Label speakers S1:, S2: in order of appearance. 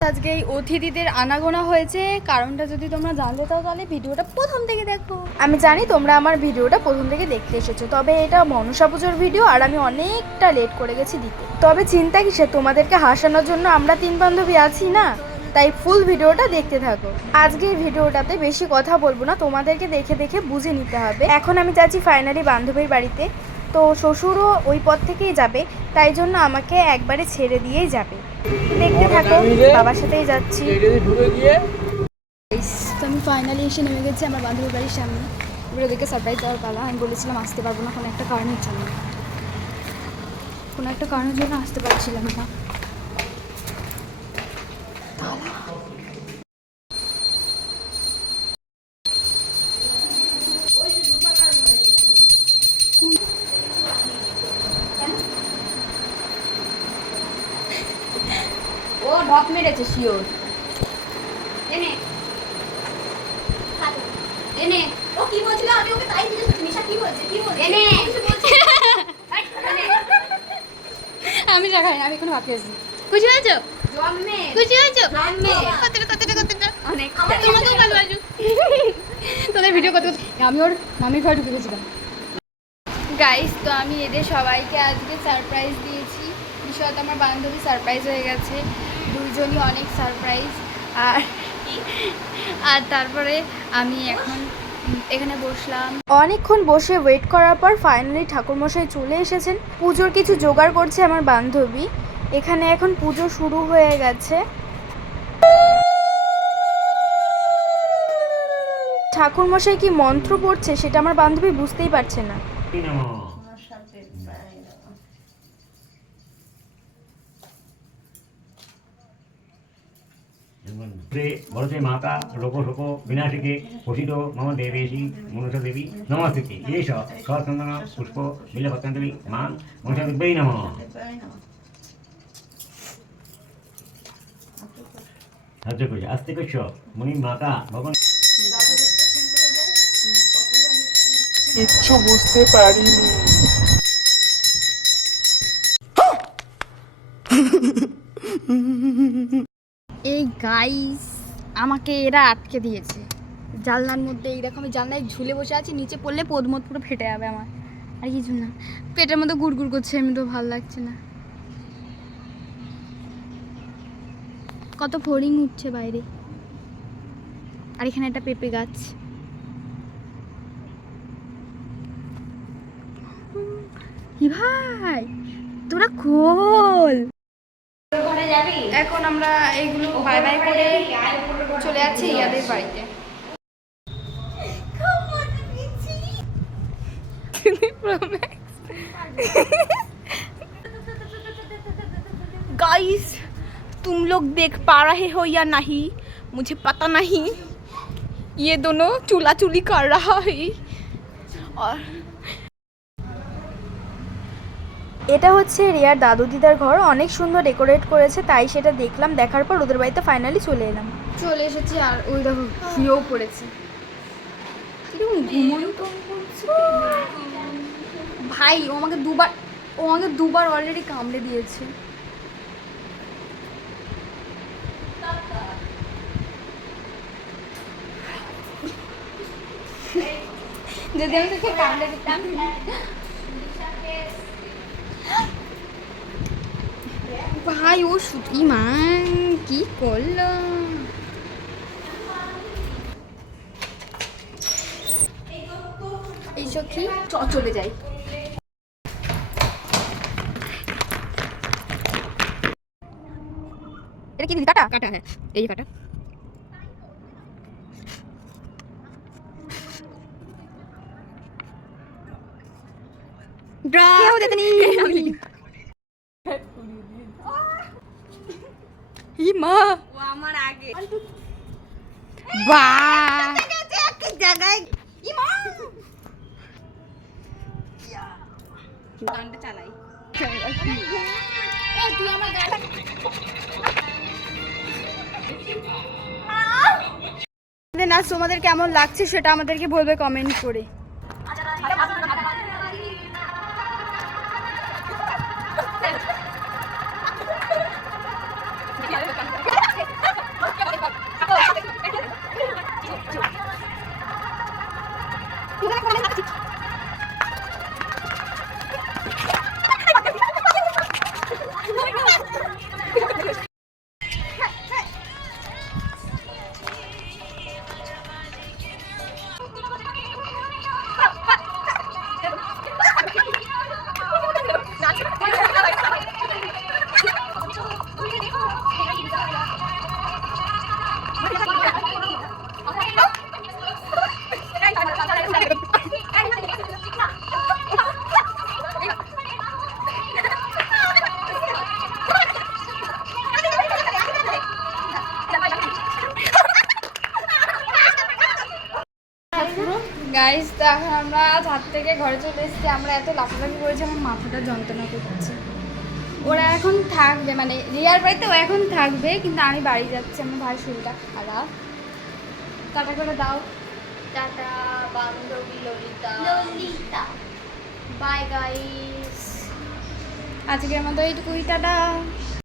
S1: আজকে এই অতিথিদের আনাগোনা হয়েছে। কারণটা যদি তোমরা জানতে চাও, তাহলে ভিডিওটা প্রথম থেকে দেখো। আমি জানি তোমরা আমার ভিডিওটা প্রথম থেকে দেখতে এসেছ, তবে এটা মনসা পুজোর ভিডিও আর আমি অনেকটা লেট করে গেছি দিতে। তবে চিন্তা কিসে তোমাদেরকে হাসানোর জন্য আমরা তিন বান্ধবী আছি না? তাই ফুল ভিডিওটা দেখতে থাকো। আজকে এই ভিডিওটাতে বেশি কথা বলব না তোমাদেরকে দেখে দেখে বুঝে নিতে হবে। এখন আমি যাচ্ছি ফাইনালি বান্ধবীর বাড়িতে। তো শ্বশুরও ওই পথ থেকেই যাবে তাই জন্য আমাকে একবারে ছেড়ে দিয়েই যাবে। দেখতে থাকো বাবার সাথেই যাচ্ছি। তো আমি ফাইনালি এসে নেমে গেছি আমার বান্ধবীর বাড়ির সামনে। এবার ওদেরকে সারপ্রাইজ দেওয়ার পালা। আমি বলেছিলাম আসতে পারব না কোনো একটা কারণের জন্য। কোনো একটা কারণের জন্য আসতে পারছিলাম না।
S2: ও ঢপ মেরেছে শিওর এনে এনে
S3: ও কি বলছিল? আমি ওকে তাই জিজ্ঞেস করছি। নিশা কি বলছে? কি বলছে?
S2: এনে
S1: আমি দেখাই না আমি এখনও ভাবতে এসেছি
S2: খুশি হয়েছো? জন্মে।
S1: খুশি হয়েছো?
S2: জন্মে।
S1: কতটা কতটা কতটা
S2: অনেক।
S1: তোমাকেও ভালোবাসো। তোদের ভিডিও করতে আমি ওর মামির ঘরে ঢুকে গেছিলাম। গাইস তো আমি এদের সবাইকে আজকে সারপ্রাইজ দিয়েছি। বিশাল আমার বান্ধবী সারপ্রাইজ হয়ে গেছে। দুজনই অনেক সারপ্রাইজ আর আর তারপরে আমি এখন এখানে বসলাম। অনেকক্ষণ বসে ওয়েট করার পর ফাইনালি ঠাকুরমশাই চলে এসেছেন। পুজোর কিছু জোগাড় করছে আমার বান্ধবী। এখানে এখন পুজো শুরু হয়ে গেছে। ঠাকুরমশাই কি মন্ত্র পড়ছে? সেটা আমার বান্ধবী বুঝতেই পারছে না।
S4: শ্রী মম দেবী নমস্তে পুষ্প নম। করি আস্তে মুনি মাতা ভগবান
S5: কিচ্ছু বুঝতে পারিনি।
S1: এই গাইস আমাকে এরা আটকে দিয়েছে। জানলার মধ্যে এইরকম আমি জানলায় ঝুলে বসে আছি নিচে পড়লে পদমত পুরো ফেটে যাবে আমার। আর কিছু না পেটের মধ্যে গুড় গুড় করছে এমনি তো ভালো লাগছে না। কত ফড়িং উঠছে বাইরে। আর এখানে একটা পেঁপে গাছ। ভাই, তোরা খোল। এখন আমরা এইগুলো বাই বাই করে চলে যাচ্ছি ইয়াদের বাড়িতে।
S3: গাইস तुम लोग देख पा रहे हो या नहीं मुझे पता नहीं ये दोनों चूल्हा चूली कर रहा है और
S1: এটা হচ্ছে রিয়ার দাদু দিদার ঘর অনেক সুন্দর ডেকোরেট করেছে তাই সেটা দেখলাম দেখার পর ওদের বাড়িতে ফাইনালি চলে এলাম চলে এসেছি আর ওই দেখো শুয়েও পড়েছে কিরকম ঘুমন্ত ভাই ও আমাকে দুবার ও আমাকে দুবার অলরেডি কামড়ে দিয়েছে যদি আমি তোকে কামড়ে দিতাম। ভাই, ও সুতি মা কি করল? এই সখী চ, চলে যাই। এটা কি দিদি, কাটা?
S2: কাটা হ্যাঁ। এই যে কাটা
S1: কেউ দেখেনি ই মা
S2: ও আমার আগে
S1: বাহ
S3: জায়গায়
S2: গানটা চালাই
S1: নাচ তোমাদের কেমন লাগছে সেটা আমাদেরকে বলবে কমেন্ট করে। গাইস তো এখন আমরা ছাদ থেকে ঘরে চলে এসেছি। আমরা এত লাফালাফি করেছি আমার মাথাটা যন্ত্রণা করছে। ওরা এখন থাকবে মানে রিয়ার বাড়িতে ও এখন থাকবে কিন্তু আমি বাড়ি যাচ্ছি আমার ভাই শরীরটা খারাপ টাটা করে দাও। টাটা বান্ধবী ললিতা। ললিতা। বাই গাইস আজকের মতো এইটুকুই টাটা।